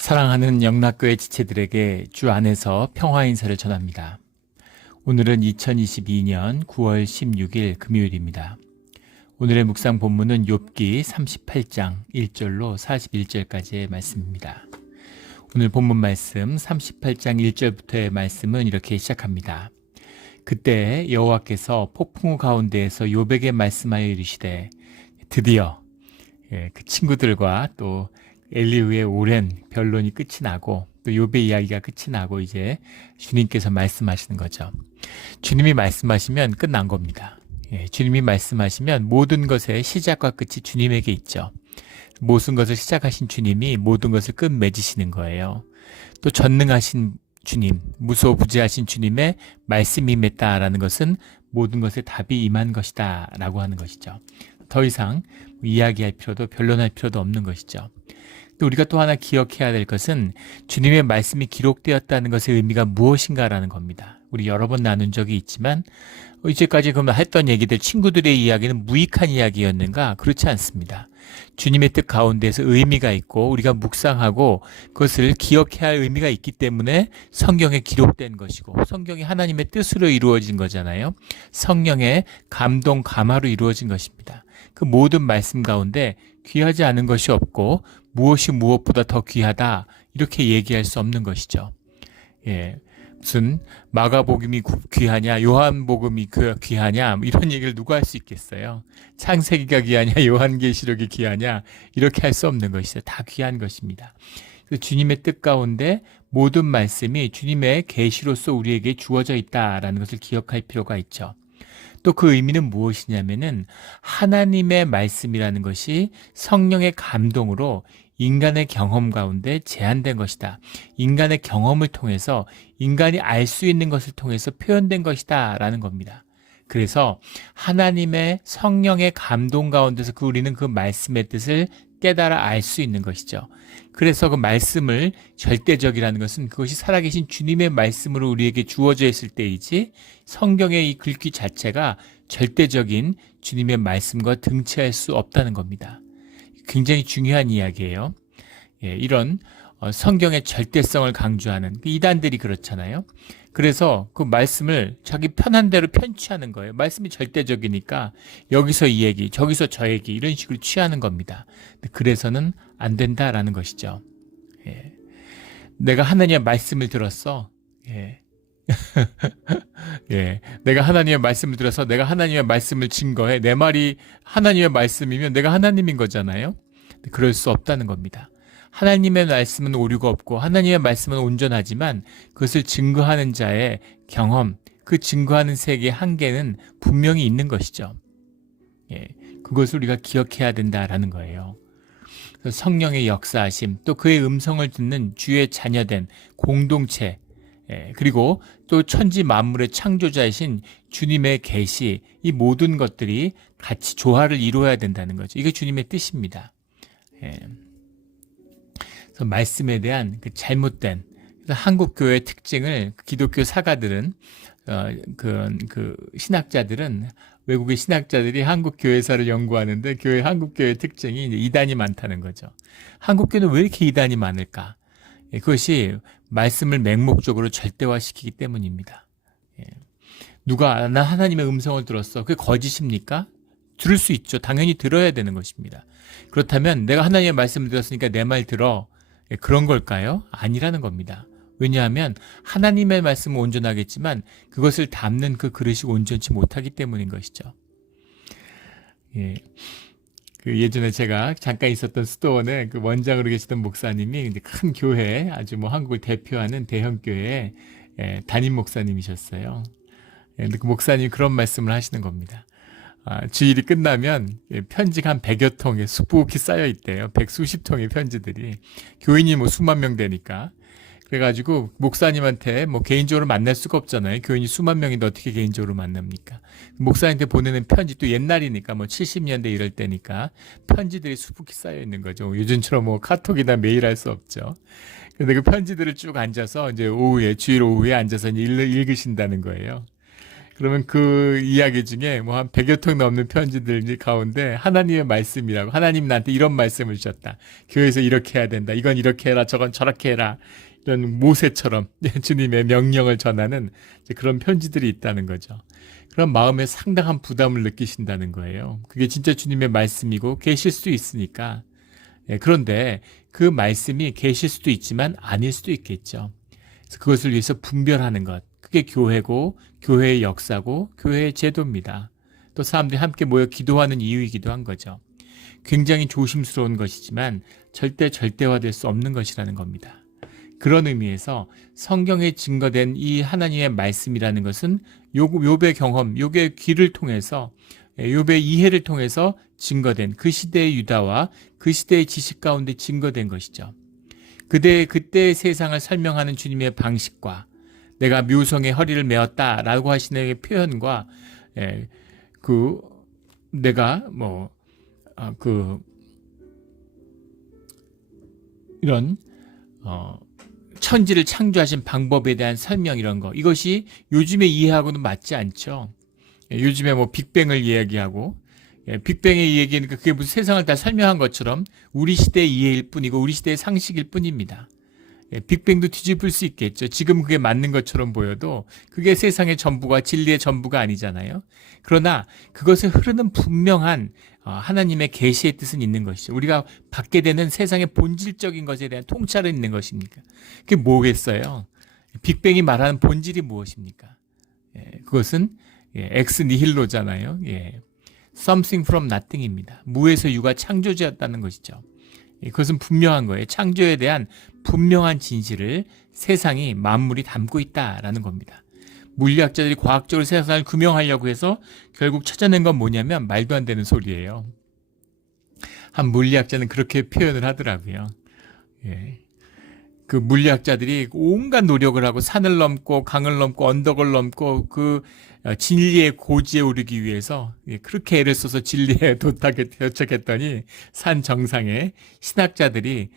사랑하는 영락교회 지체들에게 주 안에서 평화 인사를 전합니다. 오늘은 2022년 9월 16일 금요일입니다. 오늘의 묵상 본문은 욥기 38장 1절로 41절까지의 말씀입니다. 오늘 본문 말씀 38장 1절부터의 말씀은 이렇게 시작합니다. 그때 여호와께서 폭풍우 가운데에서 욥에게 말씀하여 이르시되 드디어 그 친구들과 또 엘리후의 오랜 변론이 끝이 나고 또 욥의 이야기가 끝이 나고 이제 주님께서 말씀하시는 거죠. 주님이 말씀하시면 끝난 겁니다. 주님이 말씀하시면 모든 것의 시작과 끝이 주님에게 있죠. 모든 것을 시작하신 주님이 모든 것을 끝맺으시는 거예요. 또 전능하신 주님, 무소부지하신 주님의 말씀이 임했다라는 것은 모든 것에 답이 임한 것이다 라고 하는 것이죠. 더 이상 이야기할 필요도 변론할 필요도 없는 것이죠. 또 우리가 또 하나 기억해야 될 것은 주님의 말씀이 기록되었다는 것의 의미가 무엇인가라는 겁니다. 우리 여러 번 나눈 적이 있지만 이제까지 그러면 했던 얘기들, 친구들의 이야기는 무익한 이야기였는가? 그렇지 않습니다. 주님의 뜻 가운데서 의미가 있고 우리가 묵상하고 그것을 기억해야 할 의미가 있기 때문에 성경에 기록된 것이고 성경이 하나님의 뜻으로 이루어진 거잖아요. 성령의 감동, 감화로 이루어진 것입니다. 그 모든 말씀 가운데 귀하지 않은 것이 없고 무엇이 무엇보다 더 귀하다 이렇게 얘기할 수 없는 것이죠. 무슨 마가복음이 귀하냐, 요한복음이 귀하냐 이런 얘기를 누가 할 수 있겠어요. 창세기가 귀하냐, 요한계시록이 귀하냐 이렇게 할 수 없는 것이죠. 다 귀한 것입니다. 주님의 뜻 가운데 모든 말씀이 주님의 계시로서 우리에게 주어져 있다라는 것을 기억할 필요가 있죠. 또 그 의미는 무엇이냐면은 하나님의 말씀이라는 것이 성령의 감동으로 인간의 경험 가운데 제한된 것이다. 인간의 경험을 통해서 인간이 알 수 있는 것을 통해서 표현된 것이다 라는 겁니다. 그래서 하나님의 성령의 감동 가운데서 우리는 그 말씀의 뜻을 깨달아 알 수 있는 것이죠. 그래서 그 말씀을 절대적이라는 것은 그것이 살아계신 주님의 말씀으로 우리에게 주어져 있을 때이지 성경의 이 글귀 자체가 절대적인 주님의 말씀과 등치할 수 없다는 겁니다. 굉장히 중요한 이야기예요. 이런 성경의 절대성을 강조하는 이단들이 그렇잖아요. 그래서 그 말씀을 자기 편한 대로 편취하는 거예요. 말씀이 절대적이니까 여기서 이 얘기, 저기서 저 얘기 이런 식으로 취하는 겁니다. 그래서는 안 된다라는 것이죠. 내가 하나님의 말씀을 들었어. 내가 하나님의 말씀을 들어서 내가 하나님의 말씀을 증거해. 내 말이 하나님의 말씀이면 내가 하나님인 거잖아요. 그럴 수 없다는 겁니다. 하나님의 말씀은 오류가 없고 하나님의 말씀은 온전하지만 그것을 증거하는 자의 경험, 그 증거하는 세계의 한계는 분명히 있는 것이죠. 그것을 우리가 기억해야 된다라는 거예요. 성령의 역사하심, 또 그의 음성을 듣는 주의 자녀된 공동체, 그리고 또 천지 만물의 창조자이신 주님의 계시, 이 모든 것들이 같이 조화를 이루어야 된다는 거죠. 이게 주님의 뜻입니다. 그래서 말씀에 대한 그 잘못된 한국 교회의 특징을 기독교 사가들은 신학자들은 외국의 신학자들이 한국 교회사를 연구하는데 한국 교회의 특징이 이제 이단이 많다는 거죠. 한국 교회는 왜 이렇게 이단이 많을까? 그것이 말씀을 맹목적으로 절대화시키기 때문입니다. 누가 나 하나님의 음성을 들었어. 그게 거짓입니까? 들을 수 있죠. 당연히 들어야 되는 것입니다. 그렇다면 내가 하나님의 말씀을 들었으니까 내 말 들어. 그런 걸까요? 아니라는 겁니다. 왜냐하면 하나님의 말씀은 온전하겠지만 그것을 담는 그 그릇이 온전치 못하기 때문인 것이죠. 예전에 제가 잠깐 있었던 수도원에 그 원장으로 계시던 목사님이 큰 교회, 아주 한국을 대표하는 대형 교회의 담임 목사님이셨어요. 근데 그 목사님이 그런 말씀을 하시는 겁니다. 주일이 끝나면 편지가 한 100여 통에 수북히 쌓여 있대요. 백수십 통의 편지들이. 교인이 수만 명 되니까. 그래가지고 목사님한테 개인적으로 만날 수가 없잖아요. 교인이 수만 명인데 어떻게 개인적으로 만납니까? 목사님한테 보내는 편지, 또 옛날이니까 70년대 이럴 때니까 편지들이 수북히 쌓여 있는 거죠. 요즘처럼 카톡이나 메일 할 수 없죠. 그런데 그 편지들을 쭉 앉아서 이제 주일 오후에 앉아서 읽으신다는 거예요. 그러면 그 이야기 중에 뭐 한 100여 통 넘는 편지들 가운데 하나님의 말씀이라고, 하나님 나한테 이런 말씀을 주셨다. 교회에서 이렇게 해야 된다. 이건 이렇게 해라. 저건 저렇게 해라. 이런 모세처럼 주님의 명령을 전하는 그런 편지들이 있다는 거죠. 그런 마음에 상당한 부담을 느끼신다는 거예요. 그게 진짜 주님의 말씀이고 계실 수도 있으니까. 그런데 그 말씀이 계실 수도 있지만 아닐 수도 있겠죠. 그래서 그것을 위해서 분별하는 것. 그게 교회고, 교회의 역사고, 교회의 제도입니다. 또 사람들이 함께 모여 기도하는 이유이기도 한 거죠. 굉장히 조심스러운 것이지만 절대 절대화될 수 없는 것이라는 겁니다. 그런 의미에서 성경에 증거된 이 하나님의 말씀이라는 것은 욥의 경험, 욥의 귀를 통해서, 욥의 이해를 통해서 증거된 그 시대의 유다와 그 시대의 지식 가운데 증거된 것이죠. 그때의 세상을 설명하는 주님의 방식과 내가 묘성의 허리를 메었다라고 하시는 표현과 내가 이런 천지를 창조하신 방법에 대한 설명, 이런 거, 이것이 요즘에 이해하고는 맞지 않죠. 요즘에 뭐 빅뱅을 이야기하고, 빅뱅의 이야기니까 그게 무슨 세상을 다 설명한 것처럼 우리 시대의 이해일 뿐이고 우리 시대의 상식일 뿐입니다. 빅뱅도 뒤집을 수 있겠죠. 지금 그게 맞는 것처럼 보여도 그게 세상의 전부가, 진리의 전부가 아니잖아요. 그러나 그것에 흐르는 분명한 하나님의 계시의 뜻은 있는 것이죠. 우리가 받게 되는 세상의 본질적인 것에 대한 통찰은 있는 것입니까? 그게 뭐겠어요? 빅뱅이 말하는 본질이 무엇입니까? 그것은 엑스 니힐로잖아요. Something from nothing입니다. 무에서 유가 창조되었다는 것이죠. 그것은 분명한 거예요. 창조에 대한 분명한 진실을 세상이, 만물이 담고 있다라는 겁니다. 물리학자들이 과학적으로 세상을 규명하려고 해서 결국 찾아낸 건 뭐냐면 말도 안 되는 소리예요. 한 물리학자는 그렇게 표현을 하더라고요. 그 물리학자들이 온갖 노력을 하고 산을 넘고 강을 넘고 언덕을 넘고 그 진리의 고지에 오르기 위해서 그렇게 애를 써서 진리에 도착했더니 산 정상에 신학자들이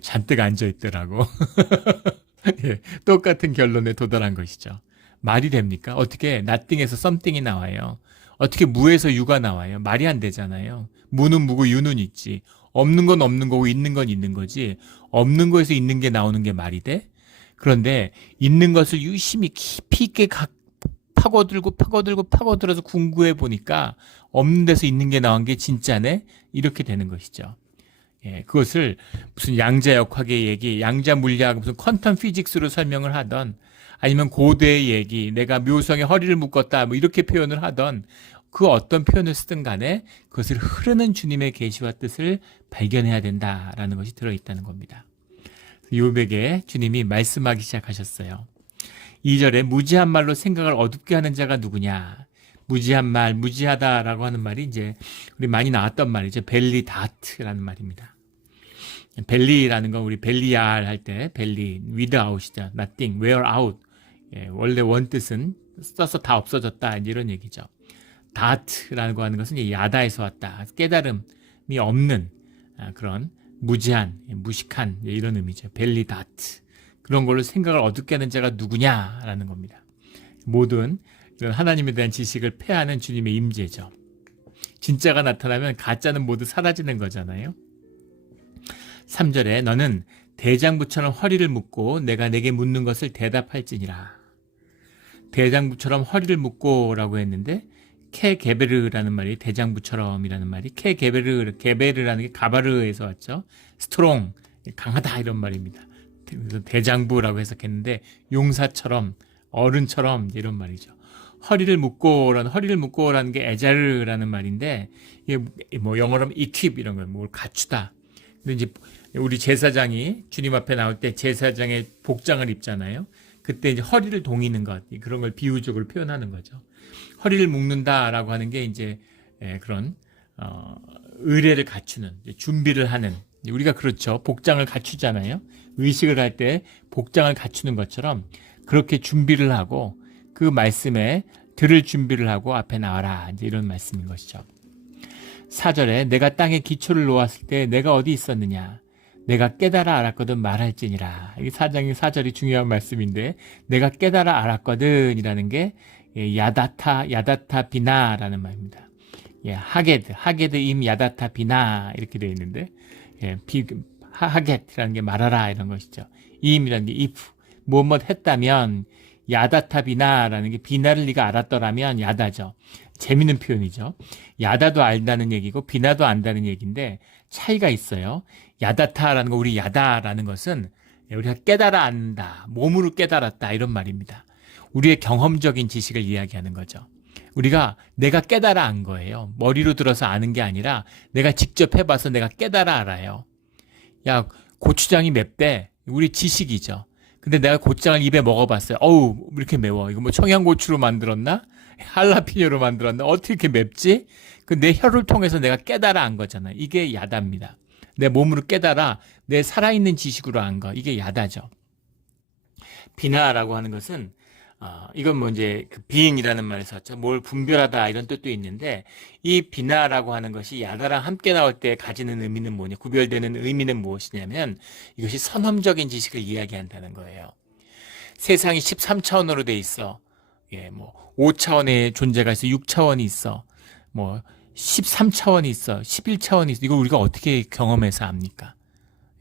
잔뜩 앉아 있더라고. 똑같은 결론에 도달한 것이죠. 말이 됩니까? 어떻게 nothing에서 something이 나와요? 어떻게 무에서 유가 나와요? 말이 안 되잖아요. 무는 무고 유는 있지. 없는 건 없는 거고 있는 건 있는 거지. 없는 거에서 있는 게 나오는 게 말이 돼? 그런데 있는 것을 유심히 깊이 있게 파고들어서 궁구해 보니까 없는 데서 있는 게 나온 게 진짜네? 이렇게 되는 것이죠. 그것을 무슨 양자역학의 얘기, 양자 물리학, 무슨 퀀텀 피직스로 설명을 하던, 아니면 고대의 얘기, 내가 묘성의 허리를 묶었다, 뭐 이렇게 표현을 하던, 그 어떤 표현을 쓰든 간에 그것을 흐르는 주님의 계시와 뜻을 발견해야 된다라는 것이 들어있다는 겁니다. 욥에게 주님이 말씀하기 시작하셨어요. 2절에 무지한 말로 생각을 어둡게 하는 자가 누구냐. 무지한 말, 무지하다라고 하는 말이 이제 우리 많이 나왔던 말이죠. 벨리 다트라는 말입니다. 벨리라는 건 우리 벨리알 할 때 벨리, without이죠. nothing, where out. 원래 원뜻은 써서 다 없어졌다, 이런 얘기죠. 다트라고 하는 것은 야다에서 왔다. 깨달음이 없는 그런 무지한, 무식한 이런 의미죠. 벨리 다트. 그런 걸로 생각을 어둡게 하는 자가 누구냐라는 겁니다. 모든 이런 하나님에 대한 지식을 폐하는 주님의 임재죠. 진짜가 나타나면 가짜는 모두 사라지는 거잖아요. 3절에 너는 대장부처럼 허리를 묶고 내가 내게 묻는 것을 대답할지니라. 대장부처럼 허리를 묶고라고 했는데 케게베르라는 말이 대장부처럼이라는 말이 게베르라는 게 가바르에서 왔죠. 스트롱, 강하다 이런 말입니다. 그래서 대장부라고 해석했는데 용사처럼, 어른처럼 이런 말이죠. 허리를 묶고라는 게 에자르라는 말인데 이게 뭐 영어로 하면 equip 이런 거예요. 뭘 갖추다. 근데 이제 우리 제사장이 주님 앞에 나올 때 제사장의 복장을 입잖아요. 그때 이제 허리를 동이는 것, 그런 걸 비유적으로 표현하는 거죠. 허리를 묶는다라고 하는 게 이제 그런 의례를 갖추는, 준비를 하는, 우리가 그렇죠. 복장을 갖추잖아요. 의식을 할 때 복장을 갖추는 것처럼 그렇게 준비를 하고 그 말씀에 들을 준비를 하고 앞에 나와라, 이제 이런 말씀인 것이죠. 4절에 내가 땅에 기초를 놓았을 때 내가 어디 있었느냐. 내가 깨달아 알았거든 말할지니라. 이게 4절이 중요한 말씀인데 내가 깨달아 알았거든 이라는 게 예, 야다타 비나라는 말입니다. 예, 하게드 임 야다타 비나 이렇게 되어 있는데, 예, 하게트라는 게 말하라 이런 것이죠. 임이라는 게 if 무엇 했다면, 야다타 비나라는 게 비나를 네가 알았더라면 야다죠. 재밌는 표현이죠. 야다도 알다는 얘기고 비나도 안다는 얘기인데 차이가 있어요. 야다타라는 거, 우리 야다라는 것은 우리가 깨달아 안다, 몸으로 깨달았다 이런 말입니다. 우리의 경험적인 지식을 이야기하는 거죠. 우리가 내가 깨달아 안 거예요. 머리로 들어서 아는 게 아니라 내가 직접 해봐서 내가 깨달아 알아요. 야, 고추장이 맵대. 우리 지식이죠. 근데 내가 고추장을 입에 먹어봤어요. 어우, 왜 이렇게 매워? 이거 뭐 청양고추로 만들었나? 할라피뇨로 만들었나? 어떻게 이렇게 맵지? 그 내 혀를 통해서 내가 깨달아 안 거잖아. 이게 야다입니다. 내 몸으로 깨달아 내 살아있는 지식으로 안 거. 이게 야다죠. 비나라고 하는 것은 이건 뭐 이제 그 being이라는 말을 썼죠. 뭘 분별하다 이런 뜻도 있는데, 이 비나라고 하는 것이 야다랑 함께 나올 때 가지는 의미는 뭐냐, 구별되는 의미는 무엇이냐면 이것이 선험적인 지식을 이야기한다는 거예요. 세상이 13차원으로 돼 있어. 예, 뭐 5차원의 존재가 있어, 6차원이 있어, 뭐 13차원이 있어, 11차원이 있어. 이걸 우리가 어떻게 경험해서 압니까?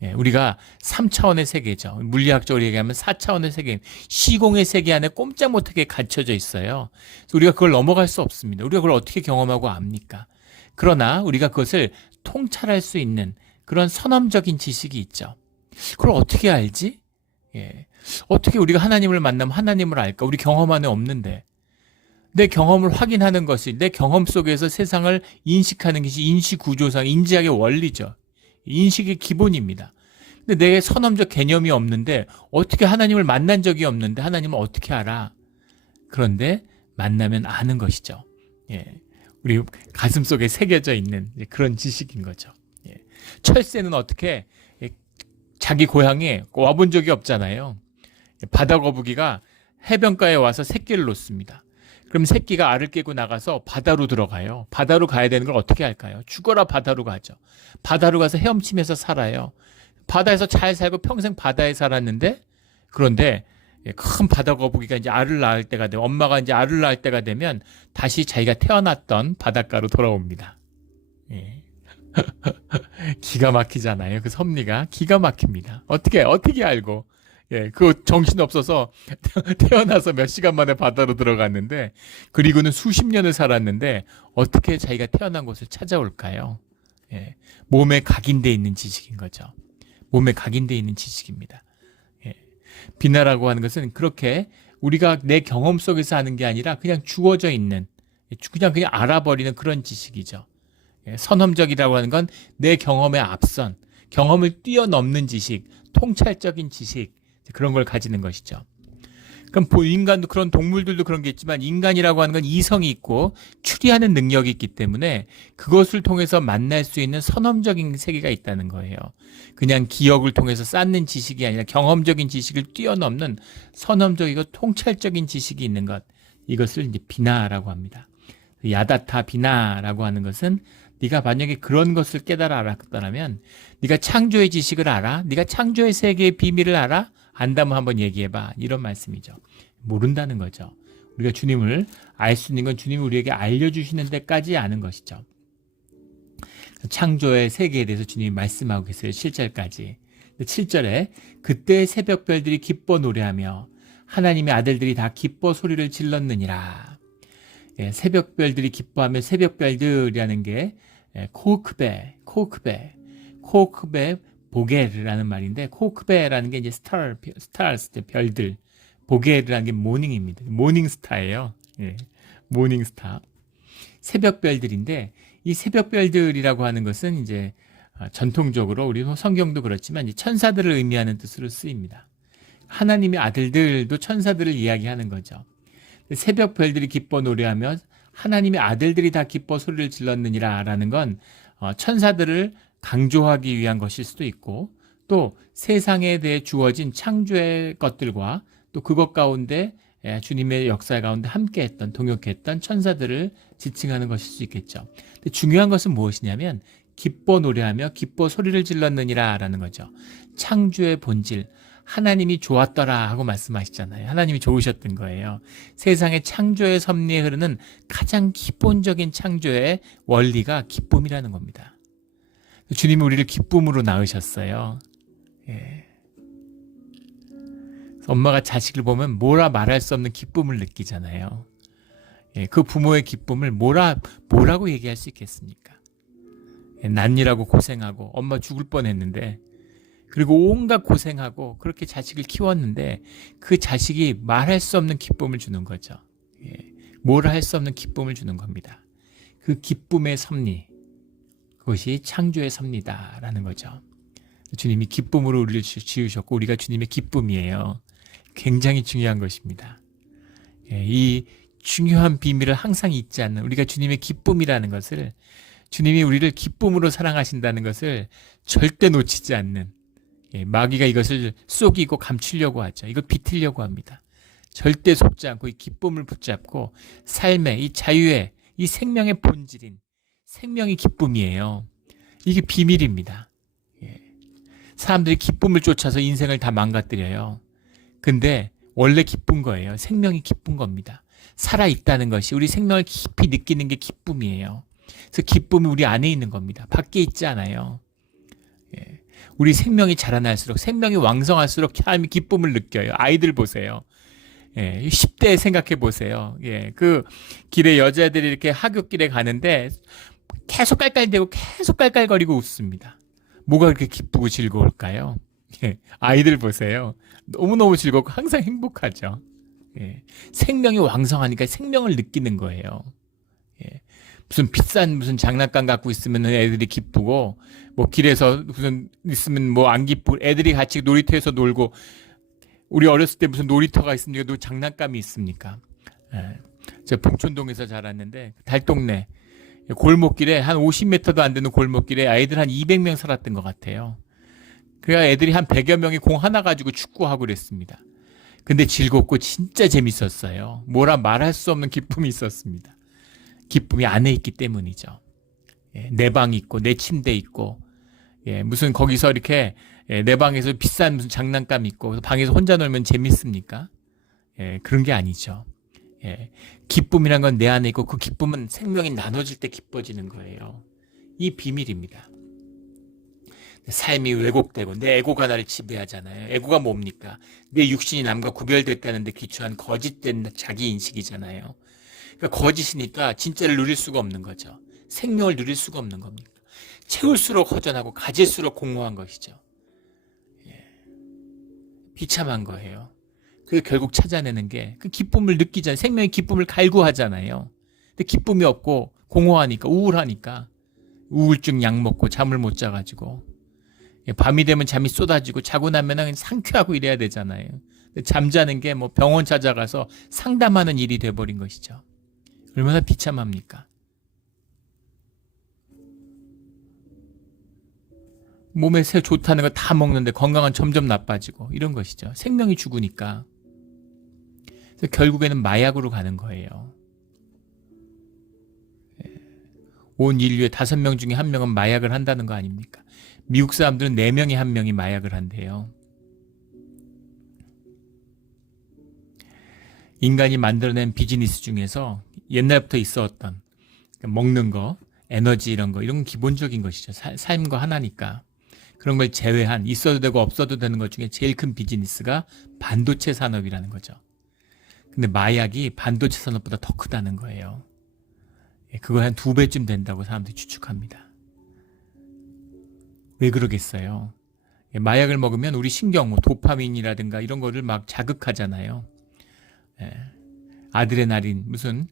예, 우리가 3차원의 세계죠. 물리학적으로 얘기하면 4차원의 세계, 시공의 세계 안에 꼼짝 못하게 갇혀져 있어요. 그래서 우리가 그걸 넘어갈 수 없습니다. 우리가 그걸 어떻게 경험하고 압니까? 그러나 우리가 그것을 통찰할 수 있는 그런 선험적인 지식이 있죠. 그걸 어떻게 알지? 예, 어떻게 우리가 하나님을 만나면 하나님을 알까? 우리 경험 안에 없는데. 내 경험을 확인하는 것이, 내 경험 속에서 세상을 인식하는 것이 인식구조상, 인지학의 원리죠. 인식의 기본입니다. 근데 내 선험적 개념이 없는데, 어떻게 하나님을 만난 적이 없는데 하나님을 어떻게 알아? 그런데 만나면 아는 것이죠. 예, 우리 가슴 속에 새겨져 있는 그런 지식인 거죠. 예, 철새는 어떻게 자기 고향에 와본 적이 없잖아요. 바다 거북이가 해변가에 와서 새끼를 놓습니다. 그럼 새끼가 알을 깨고 나가서 바다로 들어가요. 바다로 가야 되는 걸 어떻게 할까요? 죽어라 바다로 가죠. 바다로 가서 헤엄치면서 살아요. 바다에서 잘 살고 평생 바다에 살았는데, 그런데 큰 바다 거북이가 이제 알을 낳을 때가 되면, 엄마가 이제 알을 낳을 때가 되면 다시 자기가 태어났던 바닷가로 돌아옵니다. 예. 기가 막히잖아요. 그 섭리가 기가 막힙니다. 어떻게 알고? 예, 그거 정신 없어서 태어나서 몇 시간 만에 바다로 들어갔는데, 그리고는 수십 년을 살았는데 어떻게 자기가 태어난 곳을 찾아올까요? 예, 몸에 각인되어 있는 지식인 거죠. 몸에 각인되어 있는 지식입니다. 예, 비나라고 하는 것은 그렇게 우리가 내 경험 속에서 하는 게 아니라 그냥 주어져 있는, 그냥 알아버리는 그런 지식이죠. 예, 선험적이라고 하는 건 내 경험에 앞선, 경험을 뛰어넘는 지식, 통찰적인 지식, 그런 걸 가지는 것이죠. 그럼 인간도, 그런 동물들도 그런 게 있지만, 인간이라고 하는 건 이성이 있고 추리하는 능력이 있기 때문에 그것을 통해서 만날 수 있는 선험적인 세계가 있다는 거예요. 그냥 기억을 통해서 쌓는 지식이 아니라 경험적인 지식을 뛰어넘는 선험적이고 통찰적인 지식이 있는 것, 이것을 이제 비나라고 합니다. 야다타 비나라고 하는 것은, 네가 만약에 그런 것을 깨달아 알았더라면, 네가 창조의 지식을 알아? 네가 창조의 세계의 비밀을 알아? 안다면 한번 얘기해봐. 이런 말씀이죠. 모른다는 거죠. 우리가 주님을 알 수 있는 건 주님이 우리에게 알려주시는 데까지 아는 것이죠. 창조의 세계에 대해서 주님이 말씀하고 계세요. 7절까지. 7절에 그때 새벽별들이 기뻐 노래하며 하나님의 아들들이 다 기뻐 소리를 질렀느니라. 예, 새벽별들이 기뻐하며, 새벽별들이라는 게 코크베 보게르라는 말인데, 코크베라는 게 이제 스타스, 별들, 보게르라는 게 모닝입니다. 모닝스타예요. 예, 모닝스타. 새벽별들인데, 이 새벽별들이라고 하는 것은 이제 전통적으로 우리 성경도 그렇지만 천사들을 의미하는 뜻으로 쓰입니다. 하나님의 아들들도 천사들을 이야기하는 거죠. 새벽별들이 기뻐 노래하며 하나님의 아들들이 다 기뻐 소리를 질렀느니라 라는 건 천사들을 강조하기 위한 것일 수도 있고, 또 세상에 대해 주어진 창조의 것들과 또 그것 가운데 주님의 역사 가운데 함께했던, 동역했던 천사들을 지칭하는 것일 수 있겠죠. 근데 중요한 것은 무엇이냐면, 기뻐 노래하며 기뻐 소리를 질렀느니라 라는 거죠. 창조의 본질, 하나님이 좋았더라 하고 말씀하시잖아요. 하나님이 좋으셨던 거예요. 세상의 창조의 섭리에 흐르는 가장 기본적인 창조의 원리가 기쁨이라는 겁니다. 주님이 우리를 기쁨으로 낳으셨어요. 예. 엄마가 자식을 보면 뭐라 말할 수 없는 기쁨을 느끼잖아요. 예, 그 부모의 기쁨을 뭐라고 얘기할 수 있겠습니까? 예, 낳느라고 고생하고 엄마 죽을 뻔했는데, 그리고 온갖 고생하고 그렇게 자식을 키웠는데 그 자식이 말할 수 없는 기쁨을 주는 거죠. 예, 뭐라 할 수 없는 기쁨을 주는 겁니다. 그 기쁨의 섭리, 그것이 창조의 섭리다라는 거죠. 주님이 기쁨으로 우리를 지으셨고 우리가 주님의 기쁨이에요. 굉장히 중요한 것입니다. 예, 이 중요한 비밀을 항상 잊지 않는, 우리가 주님의 기쁨이라는 것을, 주님이 우리를 기쁨으로 사랑하신다는 것을 절대 놓치지 않는, 예, 마귀가 이것을 속이고 감추려고 하죠. 이걸 비틀려고 합니다. 절대 속지 않고 이 기쁨을 붙잡고 삶의 이 자유의 이 생명의 본질인 생명이 기쁨이에요. 이게 비밀입니다. 예. 사람들이 기쁨을 쫓아서 인생을 다 망가뜨려요. 근데 원래 기쁜 거예요. 생명이 기쁜 겁니다. 살아있다는 것이, 우리 생명을 깊이 느끼는 게 기쁨이에요. 그래서 기쁨이 우리 안에 있는 겁니다. 밖에 있지 않아요. 예. 우리 생명이 자라날수록, 생명이 왕성할수록 하나님이 기쁨을 느껴요. 아이들 보세요. 예, 10대 생각해 보세요. 예, 그 길에 여자애들이 이렇게 하굣길에 가는데 계속 깔깔대고 계속 깔깔거리고 웃습니다. 뭐가 그렇게 기쁘고 즐거울까요? 예, 아이들 보세요. 너무너무 즐겁고 항상 행복하죠. 예, 생명이 왕성하니까 생명을 느끼는 거예요. 예, 무슨 장난감 갖고 있으면 애들이 기쁘고, 뭐 길에서 무슨 있으면 뭐 안 기쁘고, 애들이 같이 놀이터에서 놀고, 우리 어렸을 때 무슨 놀이터가 있습니까? 또 장난감이 있습니까? 예, 제가 봉천동에서 자랐는데 달동네 골목길에 한 50m도 안 되는 골목길에 아이들 한 200명 살았던 것 같아요. 그래야 애들이 한 100여 명이 공 하나 가지고 축구하고 그랬습니다. 근데 즐겁고 진짜 재밌었어요. 뭐라 말할 수 없는 기쁨이 있었습니다. 기쁨이 안에 있기 때문이죠. 예, 내 방 있고 내 침대 있고, 예, 무슨 거기서 이렇게, 예, 내 방에서 비싼 무슨 장난감 있고 방에서 혼자 놀면 재밌습니까? 예, 그런 게 아니죠. 예, 기쁨이란 건 내 안에 있고 그 기쁨은 생명이 나눠질 때 기뻐지는 거예요. 이 비밀입니다. 삶이 왜곡되고 내 에고가 나를 지배하잖아요. 에고가 뭡니까? 내 육신이 남과 구별됐다는 데 기초한 거짓된 자기 인식이잖아요. 그러니까 거짓이니까 진짜를 누릴 수가 없는 거죠. 생명을 누릴 수가 없는 겁니다. 채울수록 허전하고 가질수록 공허한 것이죠. 예. 비참한 거예요. 그게 결국 찾아내는 게 그 기쁨을 느끼잖아요. 생명의 기쁨을 갈구하잖아요. 근데 기쁨이 없고 공허하니까, 우울하니까 우울증 약 먹고 잠을 못 자가지고, 밤이 되면 잠이 쏟아지고 자고 나면 상쾌하고 이래야 되잖아요. 잠자는 게 뭐 병원 찾아가서 상담하는 일이 돼버린 것이죠. 얼마나 비참합니까? 몸에 좋다는 거 다 먹는데 건강은 점점 나빠지고 이런 것이죠. 생명이 죽으니까. 그래서 결국에는 마약으로 가는 거예요. 온 인류의 5명 중에 1명은 마약을 한다는 거 아닙니까? 미국 사람들은 4명에 1명이 마약을 한대요. 인간이 만들어낸 비즈니스 중에서 옛날부터 있었던 먹는 거, 에너지 이런 건 기본적인 것이죠. 삶과 하나니까. 그런 걸 제외한 있어도 되고 없어도 되는 것 중에 제일 큰 비즈니스가 반도체 산업이라는 거죠. 근데 마약이 반도체 산업보다 더 크다는 거예요. 그거 한 2배쯤 된다고 사람들이 추측합니다. 왜 그러겠어요? 마약을 먹으면 우리 신경, 도파민이라든가 이런 거를 막 자극하잖아요. 아드레날린, 무슨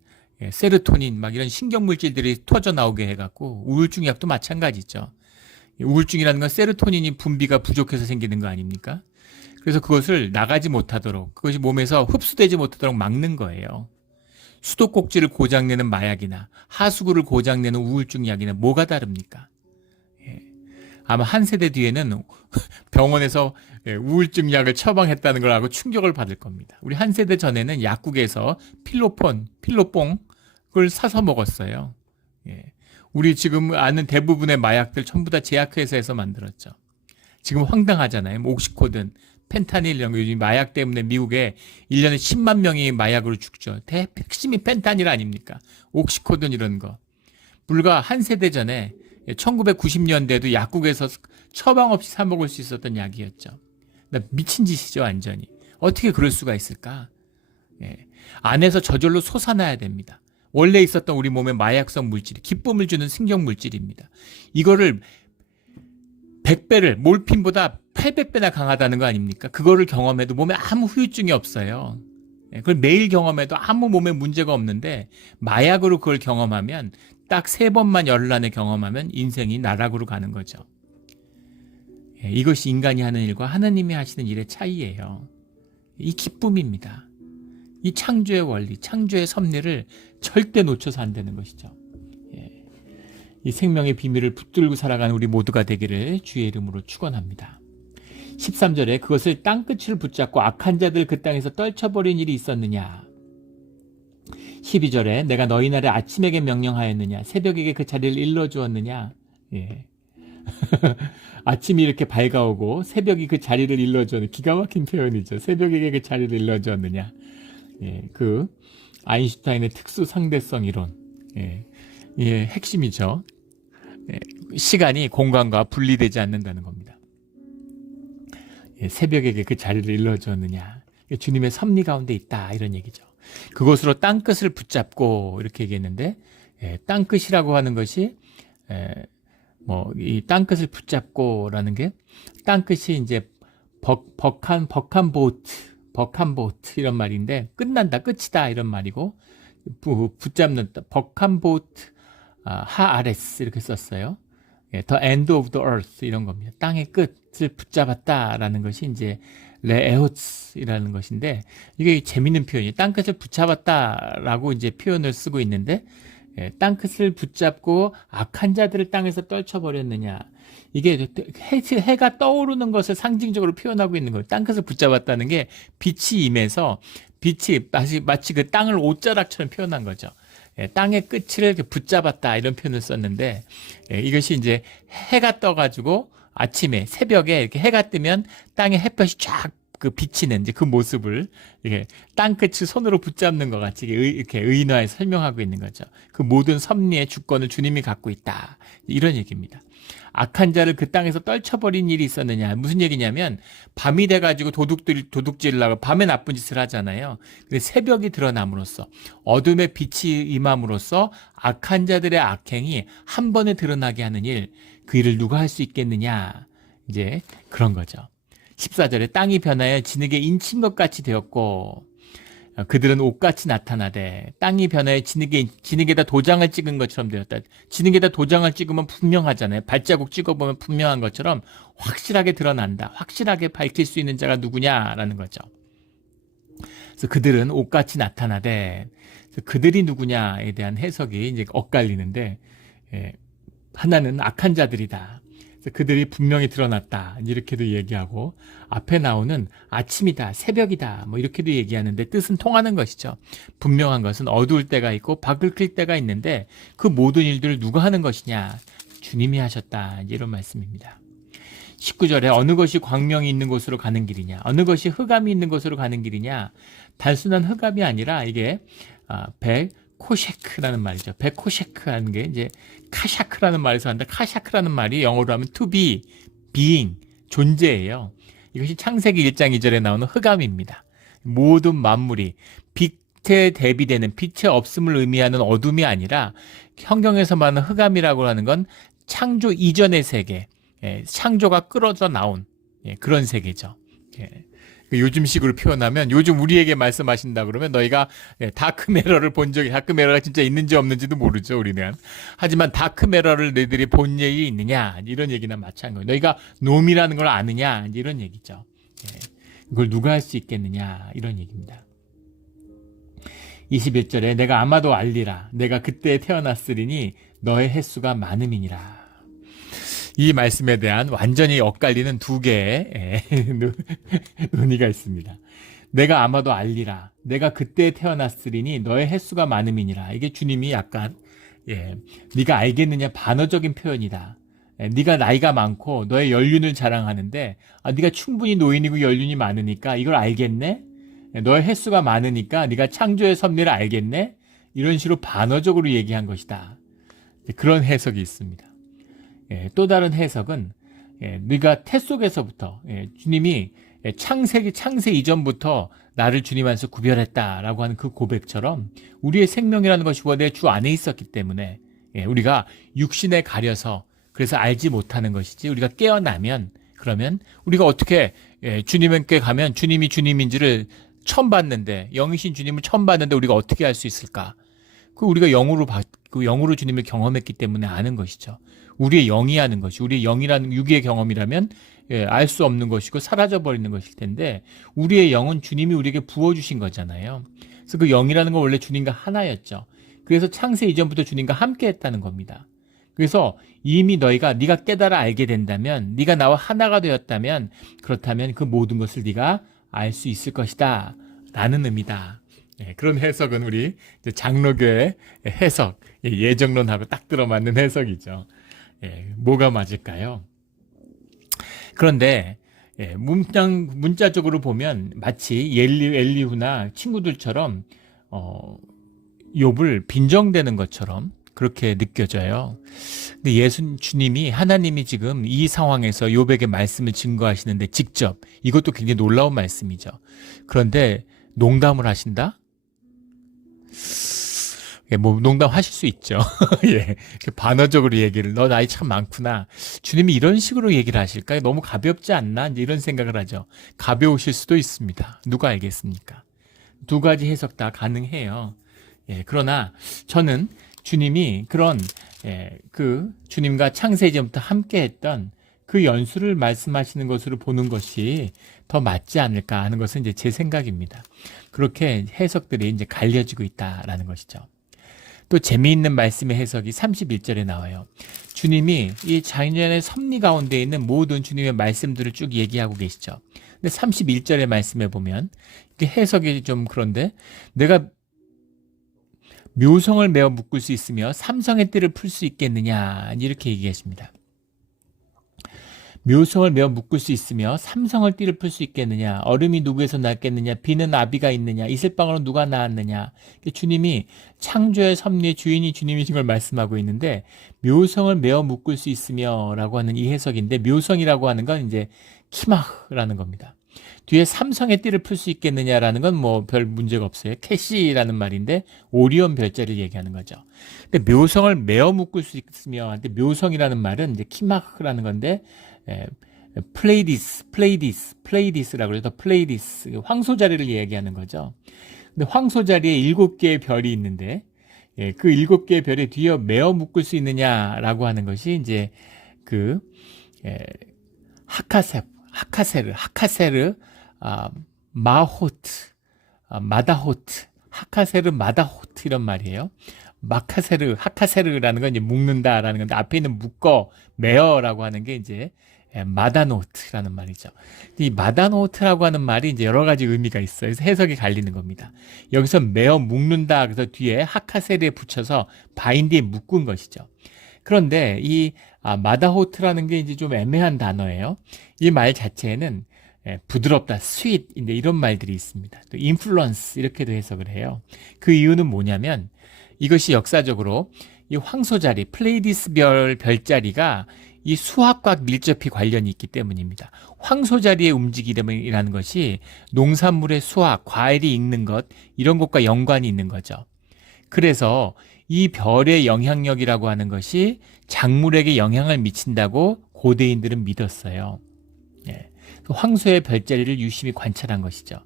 세로토닌 막 이런 신경물질들이 터져 나오게 해갖고 우울증 약도 마찬가지죠. 우울증이라는 건 세로토닌이 분비가 부족해서 생기는 거 아닙니까? 그래서 그것을 나가지 못하도록, 그것이 몸에서 흡수되지 못하도록 막는 거예요. 수도꼭지를 고장내는 마약이나 하수구를 고장내는 우울증 약이나 뭐가 다릅니까? 아마 한 세대 뒤에는 병원에서 우울증 약을 처방했다는 걸 알고 충격을 받을 겁니다. 우리 한 세대 전에는 약국에서 필로폰, 필로뽕 그걸 사서 먹었어요. 우리 지금 아는 대부분의 마약들 전부 다 제약회사에서 만들었죠. 지금 황당하잖아요. 뭐 옥시코든, 펜타닐 이런 거 요즘 마약 때문에 미국에 1년에 10만 명이 마약으로 죽죠. 핵심이 펜타닐 아닙니까? 옥시코돈 이런 거. 불과 한 세대 전에 1990년대도 약국에서 처방 없이 사 먹을 수 있었던 약이었죠. 미친 짓이죠, 완전히. 어떻게 그럴 수가 있을까? 예. 안에서 저절로 솟아나야 됩니다. 원래 있었던 우리 몸의 마약성 물질이 기쁨을 주는 신경 물질입니다. 이거를 100배를 몰핀보다 800배나 강하다는 거 아닙니까? 그거를 경험해도 몸에 아무 후유증이 없어요. 그걸 매일 경험해도 아무 몸에 문제가 없는데 마약으로 그걸 경험하면 딱 3번만 열흘 안에 경험하면 인생이 나락으로 가는 거죠. 이것이 인간이 하는 일과 하나님이 하시는 일의 차이예요. 이 기쁨입니다. 이 창조의 원리, 창조의 섭리를 절대 놓쳐서 안 되는 것이죠. 이 생명의 비밀을 붙들고 살아가는 우리 모두가 되기를 주의 이름으로 축원합니다. 13절에 그것을 땅끝을 붙잡고 악한 자들 그 땅에서 떨쳐버린 일이 있었느냐. 12절에 내가 너희 날에 아침에게 명령하였느냐. 새벽에게 그 자리를 일러주었느냐. 예. 아침이 이렇게 밝아오고 새벽이 그 자리를 일러주었느냐. 기가 막힌 표현이죠. 새벽에게 그 자리를 일러주었느냐. 예. 그 아인슈타인의 특수 상대성 이론. 예. 예, 핵심이죠. 예. 시간이 공간과 분리되지 않는다는 겁니다. 예. 새벽에게 그 자리를 일러주었느냐. 주님의 섭리 가운데 있다. 이런 얘기죠. 그것으로 땅끝을 붙잡고 이렇게 얘기했는데, 땅끝이라고 하는 것이 이 땅끝을 붙잡고라는 게 땅끝이 이제 벅한 보트 이런 말인데 끝난다, 끝이다 이런 말이고 붙잡는 벅한 보트 하아레스 이렇게 썼어요. The end of the earth 이런 겁니다. 땅의 끝을 붙잡았다라는 것이 이제 레에호츠이라는 것인데 이게 재밌는 표현이에요. 땅끝을 붙잡았다라고 이제 표현을 쓰고 있는데 땅끝을 붙잡고 악한 자들을 땅에서 떨쳐버렸느냐. 이게 해가 떠오르는 것을 상징적으로 표현하고 있는 거예요. 땅끝을 붙잡았다는 게 빛이 임해서 빛이 마치 그 땅을 옷자락처럼 표현한 거죠. 땅의 끝을 이렇게 붙잡았다 이런 표현을 썼는데 이것이 이제 해가 떠가지고 아침에 새벽에 이렇게 해가 뜨면 땅에 햇볕이 쫙 그 비치는 이제 그 모습을 이렇게 땅끝을 손으로 붙잡는 것 같이 이렇게 의인화해서 설명하고 있는 거죠. 그 모든 섭리의 주권을 주님이 갖고 있다. 이런 얘기입니다. 악한 자를 그 땅에서 떨쳐버린 일이 있었느냐. 무슨 얘기냐면 밤이 돼가지고 도둑질을 하고 밤에 나쁜 짓을 하잖아요. 근데 새벽이 드러남으로써 어둠의 빛이 임함으로써 악한 자들의 악행이 한 번에 드러나게 하는 일, 그 일을 누가 할 수 있겠느냐. 이제 그런 거죠. 14절에 땅이 변하여 진흙에 인친 것 같이 되었고 그들은 옷같이 나타나되 땅이 변하여 진흙에다 도장을 찍은 것처럼 되었다. 진흙에다 도장을 찍으면 분명하잖아요. 발자국 찍어보면 분명한 것처럼 확실하게 드러난다. 확실하게 밝힐 수 있는 자가 누구냐라는 거죠. 그래서 그들은 옷같이 나타나되 그들이 누구냐에 대한 해석이 이제 엇갈리는데 하나는 악한 자들이다. 그들이 분명히 드러났다. 이렇게도 얘기하고 앞에 나오는 아침이다, 새벽이다 뭐 이렇게도 얘기하는데 뜻은 통하는 것이죠. 분명한 것은 어두울 때가 있고 밖을 클 때가 있는데 그 모든 일들을 누가 하는 것이냐? 주님이 하셨다. 이런 말씀입니다. 19절에 어느 것이 광명이 있는 곳으로 가는 길이냐? 어느 것이 흑암이 있는 곳으로 가는 길이냐? 단순한 흑암이 아니라 이게 코셰크라는 말이죠. 베코셰크라는 게 이제 카샤크라는 말에서 한다. 카샤크라는 말이 영어로 하면 to be, being, 존재예요. 이것이 창세기 1장 2절에 나오는 흑암입니다. 모든 만물이 빛에 대비되는 빛의 없음을 의미하는 어둠이 아니라 성경에서 말하는 흑암이라고 하는 건 창조 이전의 세계, 창조가 끌어져 나온 그런 세계죠. 요즘식으로 표현하면 요즘 우리에게 말씀하신다 그러면 너희가 다크메러를 본 적이 다크메러가 진짜 있는지 없는지도 모르죠 우리는. 하지만 다크메러를 너희들이 본 적이 있느냐 이런 얘기나 마찬가지예요. 너희가 놈이라는 걸 아느냐 이런 얘기죠. 이걸 누가 할 수 있겠느냐 이런 얘기입니다. 21절에 내가 아마도 알리라 내가 그때 태어났으리니 너의 횟수가 많음이니라. 이 말씀에 대한 완전히 엇갈리는 두 개의 논의가 있습니다. 내가 아마도 알리라. 내가 그때 태어났으리니 너의 횟수가 많음이니라. 이게 주님이 약간 네가 알겠느냐 반어적인 표현이다. 네가 나이가 많고 너의 연륜을 자랑하는데 네가 충분히 노인이고 연륜이 많으니까 이걸 알겠네? 너의 횟수가 많으니까 네가 창조의 섭리를 알겠네? 이런 식으로 반어적으로 얘기한 것이다. 그런 해석이 있습니다. 또 다른 해석은 네가 태 속에서부터 주님이 창세 이전부터 나를 주님 안에서 구별했다라고 하는 그 고백처럼 우리의 생명이라는 것이 원래 주 안에 있었기 때문에 우리가 육신에 가려서 그래서 알지 못하는 것이지 우리가 깨어나면 그러면 우리가 어떻게 주님께 가면 주님이 주님인지를 처음 봤는데 영이신 주님을 처음 봤는데 우리가 어떻게 알 수 있을까? 그 우리가 영으로 주님을 경험했기 때문에 아는 것이죠. 우리의 영이 아는 것이 우리의 영이라는 육의 경험이라면 알 수 없는 것이고 사라져버리는 것일 텐데 우리의 영은 주님이 우리에게 부어주신 거잖아요. 그래서 그 영이라는 건 원래 주님과 하나였죠. 그래서 창세 이전부터 주님과 함께 했다는 겁니다. 그래서 이미 네가 깨달아 알게 된다면 네가 나와 하나가 되었다면 그렇다면 그 모든 것을 네가 알 수 있을 것이다 라는 의미다. 그런 해석은 우리 장로교의 해석, 예정론하고 딱 들어맞는 해석이죠. 뭐가 맞을까요? 그런데 문자적으로 보면 마치 엘리후나 친구들처럼 욥을 빈정대는 것처럼 그렇게 느껴져요. 근데 주님이 하나님이 지금 이 상황에서 욥에게 말씀을 증거하시는데 직접 이것도 굉장히 놀라운 말씀이죠. 그런데 농담을 하신다? 뭐 농담하실 수 있죠. 반어적으로 얘기를 너 나이 참 많구나. 주님이 이런 식으로 얘기를 하실까? 너무 가볍지 않나? 이제 이런 생각을 하죠. 가벼우실 수도 있습니다. 누가 알겠습니까? 두 가지 해석 다 가능해요. 그러나 저는 주님이 그런 그 주님과 창세 이전부터 함께했던 그 연수를 말씀하시는 것으로 보는 것이 더 맞지 않을까 하는 것은 이제 제 생각입니다. 그렇게 해석들이 이제 갈려지고 있다라는 것이죠. 또 재미있는 말씀의 해석이 31절에 나와요. 주님이 이 자연의 섭리 가운데 있는 모든 주님의 말씀들을 쭉 얘기하고 계시죠. 근데 31절의 말씀에 보면 이게 해석이 좀 그런데 내가 묘성을 메어 묶을 수 있으며 삼성의 띠를 풀 수 있겠느냐 이렇게 얘기하십니다. 묘성을 메어 묶을 수 있으며 삼성을 띠를 풀 수 있겠느냐 얼음이 누구에서 났겠느냐 비는 아비가 있느냐 이슬방울은 누가 낳았느냐 주님이 창조의 섭리의 주인이 주님이신 걸 말씀하고 있는데 묘성을 메어 묶을 수 있으며 라고 하는 이 해석인데 묘성이라고 하는 건 이제 키마흐라는 겁니다. 뒤에 삼성의 띠를 풀 수 있겠느냐라는 건 뭐 별 문제가 없어요. 캐시라는 말인데 오리온 별자리를 얘기하는 거죠. 근데 묘성을 메어 묶을 수 있으며 근데 묘성이라는 말은 이제 키마흐라는 건데 플레이디스라고 해서 플레이디스 황소자리를 얘기하는 거죠. 근데 황소자리에 7개의 별이 있는데 그 7개의 별에 뒤에 메어 묶을 수 있느냐라고 하는 것이 이제 그 하카세르 마호트 마다호트 하카세르 마다호트 이런 말이에요. 하카세르라는 건 이제 묶는다라는 건데 앞에 있는 묶어 메어라고 하는 게 이제 마다노트라는 말이죠. 이 마다노트라고 하는 말이 이제 여러 가지 의미가 있어요. 그래서 해석이 갈리는 겁니다. 여기서 메어 묶는다 그래서 뒤에 하카세르에 붙여서 바인드에 묶은 것이죠. 그런데 이 마다호트라는 게 이제 좀 애매한 단어예요. 이 말 자체에는 부드럽다, 스윗인데 이런 말들이 있습니다. 또 인플루언스 이렇게도 해석을 해요. 그 이유는 뭐냐면 이것이 역사적으로 이 황소자리, 플레이디스 별자리가 이 수학과 밀접히 관련이 있기 때문입니다. 황소자리의 움직임이라는 것이 농산물의 수확, 과일이 익는 것 이런 것과 연관이 있는 거죠. 그래서 이 별의 영향력이라고 하는 것이 작물에게 영향을 미친다고 고대인들은 믿었어요. 황소의 별자리를 유심히 관찰한 것이죠.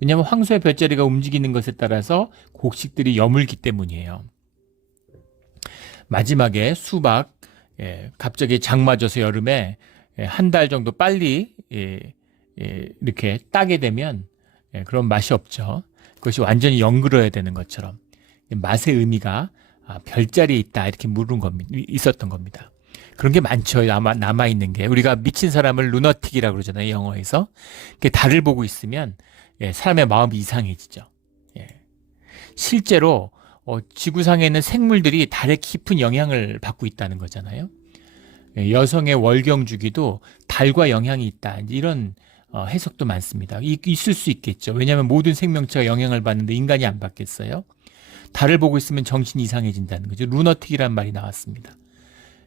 왜냐하면 황소의 별자리가 움직이는 것에 따라서 곡식들이 여물기 때문이에요. 마지막에 수박, 갑자기 장 맞아서 여름에 한 달 정도 빨리 이렇게 따게 되면 그런 맛이 없죠. 그것이 완전히 연그러야 되는 것처럼 맛의 의미가 별자리에 있다 이렇게 있었던 겁니다. 그런 게 많죠. 남아있는 게 우리가 미친 사람을 루너틱이라고 그러잖아요. 영어에서 달을 보고 있으면 사람의 마음이 이상해지죠. 실제로 지구상에 있는 생물들이 달의 깊은 영향을 받고 있다는 거잖아요. 여성의 월경 주기도 달과 영향이 있다. 이런 해석도 많습니다. 있을 수 있겠죠. 왜냐하면 모든 생명체가 영향을 받는데 인간이 안 받겠어요? 달을 보고 있으면 정신이 이상해진다는 거죠. 루너틱이라는 말이 나왔습니다.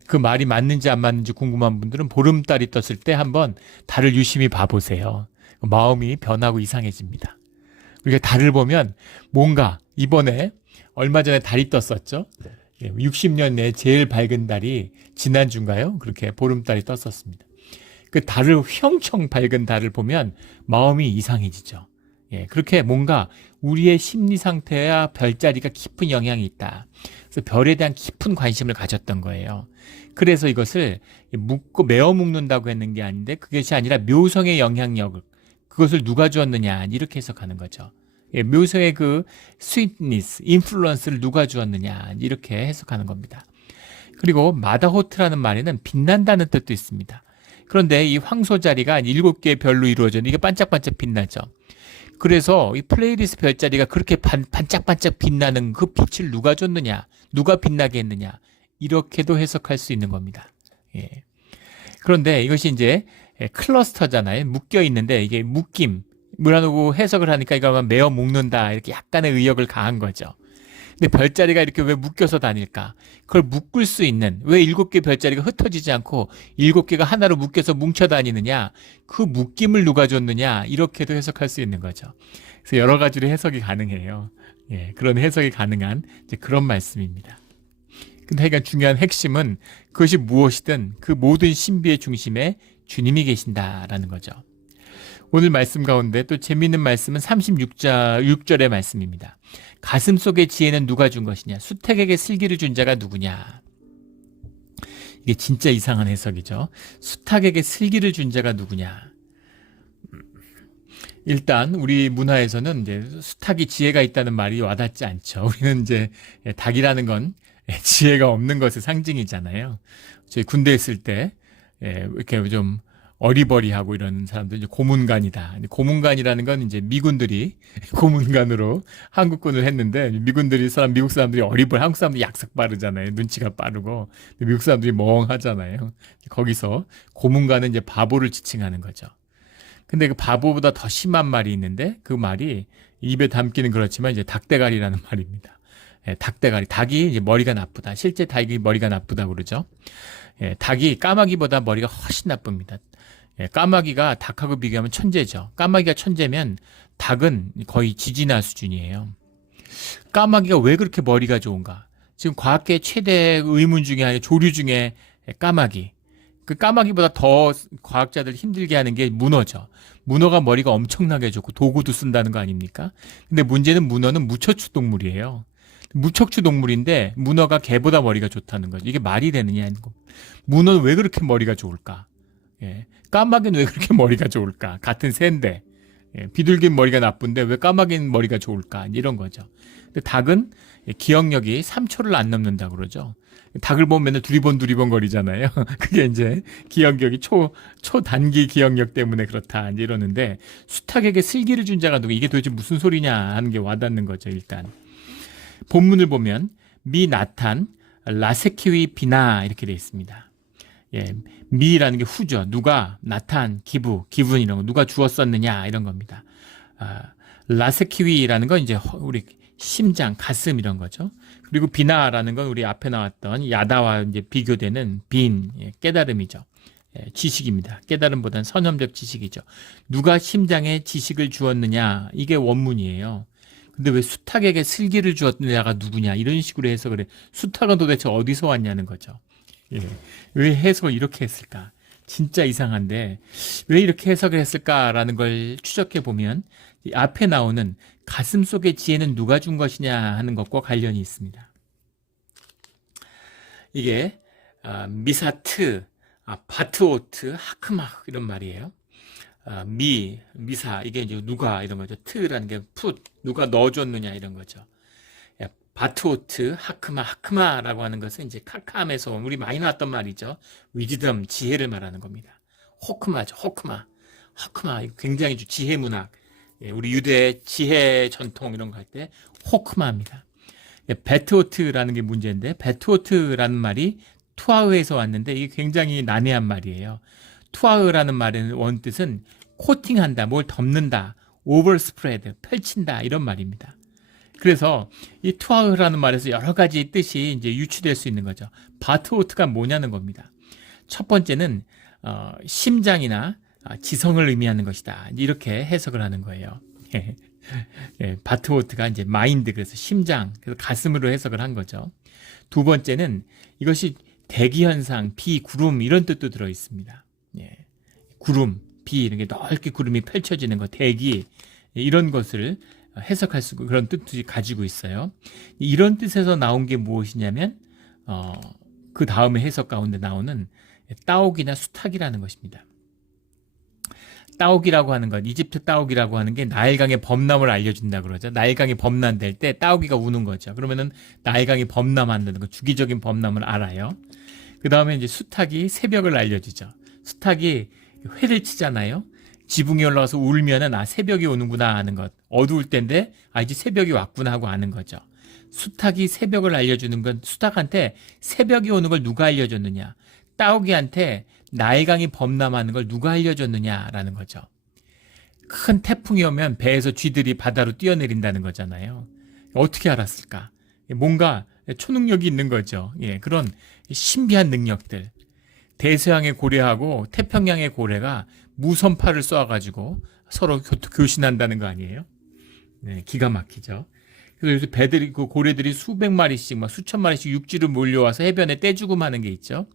그 말이 맞는지 안 맞는지 궁금한 분들은 보름달이 떴을 때 한번 달을 유심히 봐보세요. 마음이 변하고 이상해집니다. 우리가 달을 보면 뭔가 이번에 얼마 전에 달이 떴었죠. 60년 내에 제일 밝은 달이 지난주인가요? 그렇게 보름달이 떴었습니다. 그 달을 휘영청 밝은 달을 보면 마음이 이상해지죠. 그렇게 뭔가 우리의 심리 상태와 별자리가 깊은 영향이 있다. 그래서 별에 대한 깊은 관심을 가졌던 거예요. 그래서 이것을 묶고 메어 묶는다고 했는 게 아닌데 그것이 아니라 묘성의 영향력을 그것을 누가 주었느냐 이렇게 해석하는 거죠. 묘성의 그 스윗니스, 인플루언스를 누가 주었느냐 이렇게 해석하는 겁니다. 그리고 마다호트라는 말에는 빛난다는 뜻도 있습니다. 그런데 이 황소자리가 7개의 별로 이루어졌는데 이게 반짝반짝 빛나죠. 그래서 이 플레이리스 별자리가 그렇게 반짝반짝 빛나는 그 빛을 누가 줬느냐, 누가 빛나게 했느냐 이렇게도 해석할 수 있는 겁니다. 그런데 이것이 이제 클러스터잖아요. 묶여 있는데 이게 묶임, 뭐라고 해석을 하니까 이걸 메어 묶는다 이렇게 약간의 의역을 가한 거죠. 근데 별자리가 이렇게 왜 묶여서 다닐까? 그걸 묶을 수 있는, 왜 7개 별자리가 흩어지지 않고 7개가 하나로 묶여서 뭉쳐 다니느냐? 그 묶임을 누가 줬느냐? 이렇게도 해석할 수 있는 거죠. 그래서 여러 가지로 해석이 가능해요. 그런 해석이 가능한 이제 그런 말씀입니다. 근데 하여간 중요한 핵심은 그것이 무엇이든 그 모든 신비의 중심에 주님이 계신다라는 거죠. 오늘 말씀 가운데 또 재미있는 말씀은 36절의 말씀입니다. 가슴 속의 지혜는 누가 준 것이냐? 수탉에게 슬기를 준 자가 누구냐? 이게 진짜 이상한 해석이죠. 수탉에게 슬기를 준 자가 누구냐? 일단 우리 문화에서는 이제 수탉이 지혜가 있다는 말이 와닿지 않죠. 우리는 이제 닭이라는 건 지혜가 없는 것의 상징이잖아요. 저희 군대에 있을 때 이렇게 좀 어리버리하고 이런 사람들 이제 고문관이다. 고문관이라는 건 이제 미군들이 고문관으로 한국군을 했는데 미국 사람들이 한국 사람들이 약삭 빠르잖아요. 눈치가 빠르고 미국 사람들이 멍하잖아요. 거기서 고문관은 이제 바보를 지칭하는 거죠. 근데 그 바보보다 더 심한 말이 있는데 그 말이 입에 담기는 그렇지만 이제 닭대가리라는 말입니다. 닭대가리. 닭이 이제 머리가 나쁘다. 실제 닭이 머리가 나쁘다 그러죠. 닭이 까마귀보다 머리가 훨씬 나쁩니다. 까마귀가 닭하고 비교하면 천재죠. 까마귀가 천재면 닭은 거의 지진아 수준이에요. 까마귀가 왜 그렇게 머리가 좋은가? 지금 과학계 최대 의문 중에 하나, 조류 중에 까마귀. 그 까마귀보다 더 과학자들 힘들게 하는 게 문어죠. 문어가 머리가 엄청나게 좋고 도구도 쓴다는 거 아닙니까? 근데 문제는 문어는 무척추 동물이에요. 무척추 동물인데 문어가 개보다 머리가 좋다는 거죠. 이게 말이 되느냐 하는 거. 문어는 왜 그렇게 머리가 좋을까? 까마귀는 왜 그렇게 머리가 좋을까? 같은 새인데 비둘기는 머리가 나쁜데 왜 까마귀는 머리가 좋을까? 이런 거죠. 근데 닭은 기억력이 3초를 안 넘는다 그러죠. 닭을 보면 맨날 두리번 거리잖아요. 그게 이제 기억력이 초단기 기억력 때문에 그렇다 이러는데 수탉에게 슬기를 준 자가 누구? 이게 도대체 무슨 소리냐 하는 게 와닿는 거죠. 일단 본문을 보면 미 나탄 라세키위 비나 이렇게 되어 있습니다. 미라는 게 후죠. 누가 나탄 기분 이런 거 누가 주었었느냐 이런 겁니다. 라세키위라는 건 이제 우리 심장, 가슴 이런 거죠. 그리고 비나라는 건 우리 앞에 나왔던 야다와 이제 비교되는 깨달음이죠. 지식입니다. 깨달음보다는 선험적 지식이죠. 누가 심장에 지식을 주었느냐 이게 원문이에요. 근데 왜 수탉에게 슬기를 주었느냐가 누구냐 이런 식으로 해석을 해. 수탉은 도대체 어디서 왔냐는 거죠. 왜 해석을 이렇게 했을까? 진짜 이상한데 왜 이렇게 해석을 했을까라는 걸 추적해 보면 앞에 나오는 가슴 속의 지혜는 누가 준 것이냐 하는 것과 관련이 있습니다. 이게 미사트, 바트오트, 하크마 이런 말이에요. 미사 이게 이제 누가 이런 거죠. 트라는 게 풋, 누가 넣어줬느냐 이런 거죠. 바트오트, 하크마라고 하는 것은 이제 카캄에서 우리 많이 나왔던 말이죠. 위즈덤, 지혜를 말하는 겁니다. 호크마죠. 호크마 이거 굉장히 지혜 문학. 우리 유대 지혜 전통 이런 거 할 때 호크마입니다. 베트오트라는 게 문제인데 베트오트라는 말이 투아흐에서 왔는데 이게 굉장히 난해한 말이에요. 투아흐라는 말의 원뜻은 코팅한다, 뭘 덮는다, 오버스프레드, 펼친다 이런 말입니다. 그래서 이 투아흐라는 말에서 여러 가지 뜻이 이제 유추될 수 있는 거죠. 바트오트가 뭐냐는 겁니다. 첫 번째는 심장이나 지성을 의미하는 것이다. 이렇게 해석을 하는 거예요. 예, 바트오트가 이제 마인드, 그래서 심장, 그래서 가슴으로 해석을 한 거죠. 두 번째는 이것이 대기현상, 비, 구름 이런 뜻도 들어 있습니다. 예, 구름, 비 이런 게 넓게 구름이 펼쳐지는 것, 대기 이런 것을 해석할 수 있고 그런 뜻을 가지고 있어요. 이런 뜻에서 나온 게 무엇이냐면 그 다음에 해석 가운데 나오는 따옥이나 수탉이라는 것입니다. 따옥이라고 하는 것, 이집트 따옥이라고 하는 게 나일강의 범람을 알려준다 그러죠. 나일강이 범람될 때 따옥이가 우는 거죠. 그러면은 나일강이 범람한다는 거, 주기적인 범람을 알아요. 그 다음에 이제 수탉이 새벽을 알려주죠. 수탉이 회를 치잖아요. 지붕에 올라와서 울면은 새벽이 오는구나 하는 것. 어두울 때인데 이제 새벽이 왔구나 하고 아는 거죠. 수탉이 새벽을 알려주는 건 수탉한테 새벽이 오는 걸 누가 알려줬느냐. 따오기한테 나일강이 범람하는 걸 누가 알려줬느냐라는 거죠. 큰 태풍이 오면 배에서 쥐들이 바다로 뛰어내린다는 거잖아요. 어떻게 알았을까? 뭔가 초능력이 있는 거죠. 예, 그런 신비한 능력들. 대서양의 고래하고 태평양의 고래가 무선파를 쏘아가지고 서로 교신한다는 거 아니에요? 네, 기가 막히죠. 그래서 배들이, 그 고래들이 수백 마리씩, 막 수천 마리씩 육지로 몰려와서 해변에 떼주고 마는 게 있죠.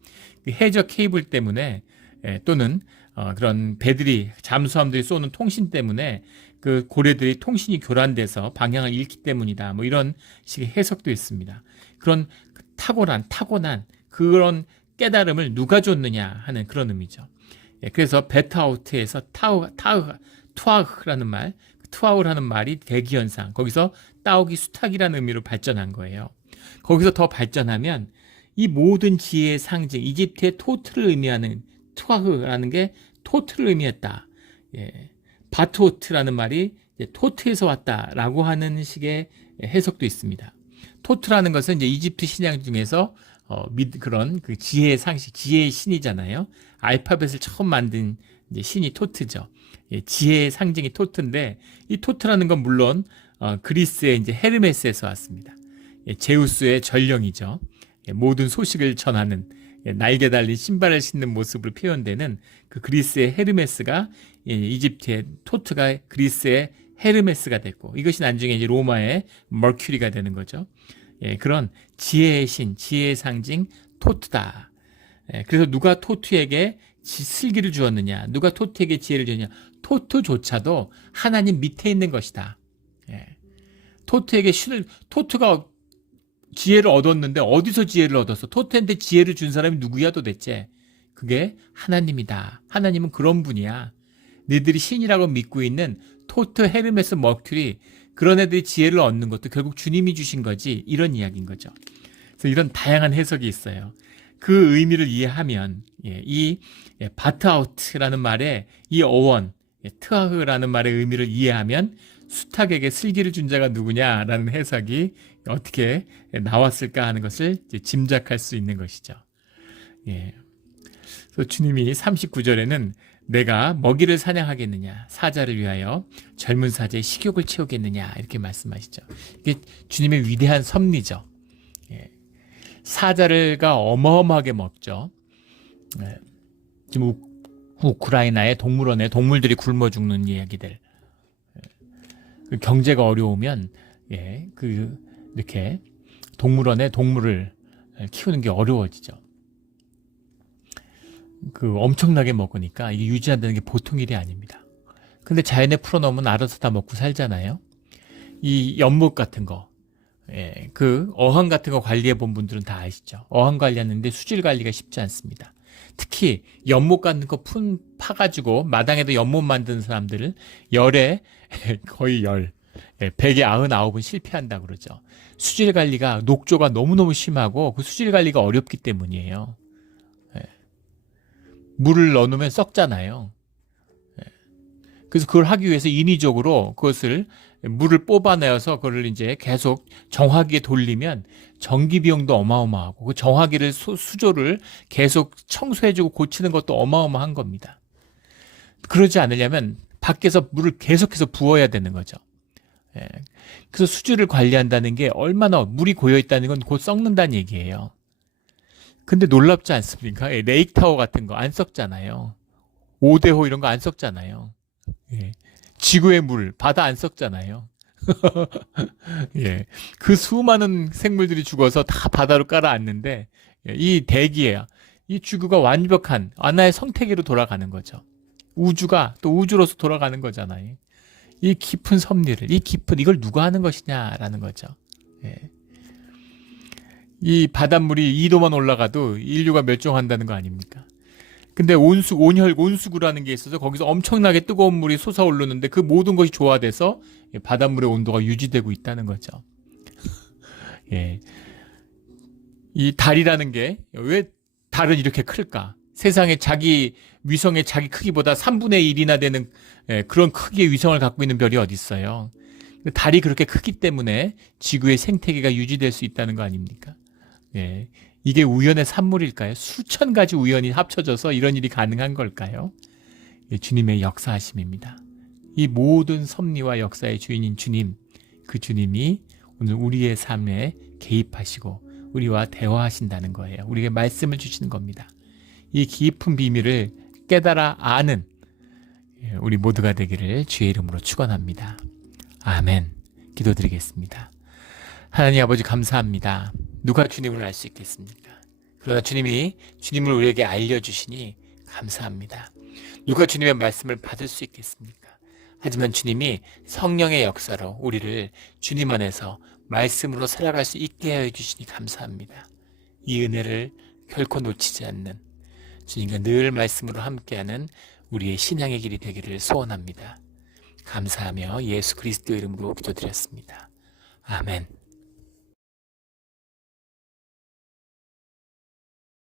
그 해저 케이블 때문에, 또는 그런 배들이, 잠수함들이 쏘는 통신 때문에 그 고래들이 통신이 교란돼서 방향을 잃기 때문이다. 뭐 이런 식의 해석도 있습니다. 그런 타고난 그런 깨달음을 누가 줬느냐 하는 그런 의미죠. 그래서 베타우트에서 투아흐라는 말, 투아흐라는 말이 대기현상, 거기서 따오기 수탉이라는 의미로 발전한 거예요. 거기서 더 발전하면 이 모든 지혜의 상징, 이집트의 토트를 의미하는 투아흐라는 게 토트를 의미했다. 예. 바토트라는 말이 토트에서 왔다라고 하는 식의 해석도 있습니다. 토트라는 것은 이제 이집트 신앙 중에서 그런 그 지혜의 상식, 지혜의 신이잖아요. 알파벳을 처음 만든 이제 신이 토트죠. 예, 지혜의 상징이 토트인데 이 토트라는 건 물론 그리스의 이제 헤르메스에서 왔습니다. 예, 제우스의 전령이죠. 예, 모든 소식을 전하는 날개 달린 신발을 신는 모습으로 표현되는 그 그리스의 헤르메스가 이집트의 토트가 그리스의 헤르메스가 됐고 이것이 나중에 이제 로마의 머큐리가 되는 거죠. 예, 그런 지혜의 신, 지혜의 상징 토트다. 예, 그래서 누가 토트에게 슬기를 주었느냐, 누가 토트에게 지혜를 주느냐, 토트조차도 하나님 밑에 있는 것이다. 예, 토트에게 토트가 지혜를 얻었는데 어디서 지혜를 얻었어? 토트한테 지혜를 준 사람이 누구야 도대체? 그게 하나님이다. 하나님은 그런 분이야. 너희들이 신이라고 믿고 있는 토트, 헤르메스, 머큐리 그런 애들이 지혜를 얻는 것도 결국 주님이 주신 거지, 이런 이야기인 거죠. 그래서 이런 다양한 해석이 있어요. 그 의미를 이해하면 이 바트아우트라는 말의 이 어원, 트아흐라는 말의 의미를 이해하면 수탉에게 슬기를 준 자가 누구냐라는 해석이 어떻게 나왔을까 하는 것을 짐작할 수 있는 것이죠. 예. 그래서 주님이 39절에는 내가 먹이를 사냥하겠느냐, 사자를 위하여 젊은 사자의 식욕을 채우겠느냐 이렇게 말씀하시죠. 이게 주님의 위대한 섭리죠. 예. 사자가 어마어마하게 먹죠. 예. 지금 우크라이나의 동물원에 동물들이 굶어 죽는 이야기들. 그 경제가 어려우면 이렇게 동물원에 동물을 키우는 게 어려워지죠. 그 엄청나게 먹으니까 이게 유지한다는 게 보통 일이 아닙니다. 근데 자연에 풀어놓으면 알아서 다 먹고 살잖아요. 이 연못 같은 거, 그 어항 같은 거 관리해 본 분들은 다 아시죠. 어항 관리하는데 수질 관리가 쉽지 않습니다. 특히 연못 같은 거 파가지고 마당에도 연못 만드는 사람들은 열에 거의 100에 99은 실패한다 그러죠. 수질 관리가, 녹조가 너무너무 심하고 그 수질 관리가 어렵기 때문이에요. 물을 넣어놓으면 썩잖아요. 그래서 그걸 하기 위해서 인위적으로 그것을 물을 뽑아내어서 그걸 이제 계속 정화기에 돌리면 전기 비용도 어마어마하고 그 정화기를 수조를 계속 청소해주고 고치는 것도 어마어마한 겁니다. 그러지 않으려면 밖에서 물을 계속해서 부어야 되는 거죠. 예. 그래서 수주를 관리한다는 게 얼마나 물이 고여 있다는 건 곧 썩는다는 얘기예요. 근데 놀랍지 않습니까? 예, 레이크타워 같은 거 안 썩잖아요. 5대호 이런 거 안 썩잖아요. 예. 지구의 물, 바다 안 썩잖아요. 예. 그 수많은 생물들이 죽어서 다 바다로 깔아앉는데 이 대기에 이 지구가 완벽한 하나의 생태계로 돌아가는 거죠. 우주가 또 우주로서 돌아가는 거잖아요. 이 깊은 섭리를, 이걸 누가 하는 것이냐라는 거죠. 예. 이 바닷물이 2도만 올라가도 인류가 멸종한다는 거 아닙니까? 근데 온수구라는 게 있어서 거기서 엄청나게 뜨거운 물이 솟아오르는데 그 모든 것이 조화돼서 바닷물의 온도가 유지되고 있다는 거죠. 예. 이 달이라는 게 왜 달은 이렇게 클까? 세상에 자기 위성의 자기 크기보다 3분의 1이나 되는 그런 크기의 위성을 갖고 있는 별이 어디 있어요? 달이 그렇게 크기 때문에 지구의 생태계가 유지될 수 있다는 거 아닙니까? 예. 이게 우연의 산물일까요? 수천 가지 우연이 합쳐져서 이런 일이 가능한 걸까요? 예, 주님의 역사하심입니다. 이 모든 섭리와 역사의 주인인 주님, 그 주님이 오늘 우리의 삶에 개입하시고 우리와 대화하신다는 거예요. 우리에게 말씀을 주시는 겁니다. 이 깊은 비밀을 깨달아 아는 우리 모두가 되기를 주의 이름으로 축원합니다. 아멘. 기도드리겠습니다. 하나님 아버지 감사합니다. 누가 주님을 알 수 있겠습니까? 그러나 주님이 주님을 우리에게 알려주시니 감사합니다. 누가 주님의 말씀을 받을 수 있겠습니까? 하지만 주님이 성령의 역사로 우리를 주님 안에서 말씀으로 살아갈 수 있게 해주시니 감사합니다. 이 은혜를 결코 놓치지 않는 주님과 늘 말씀으로 함께하는 우리의 신앙의 길이 되기를 소원합니다. 감사하며 예수 그리스도 이름으로 기도드렸습니다. 아멘.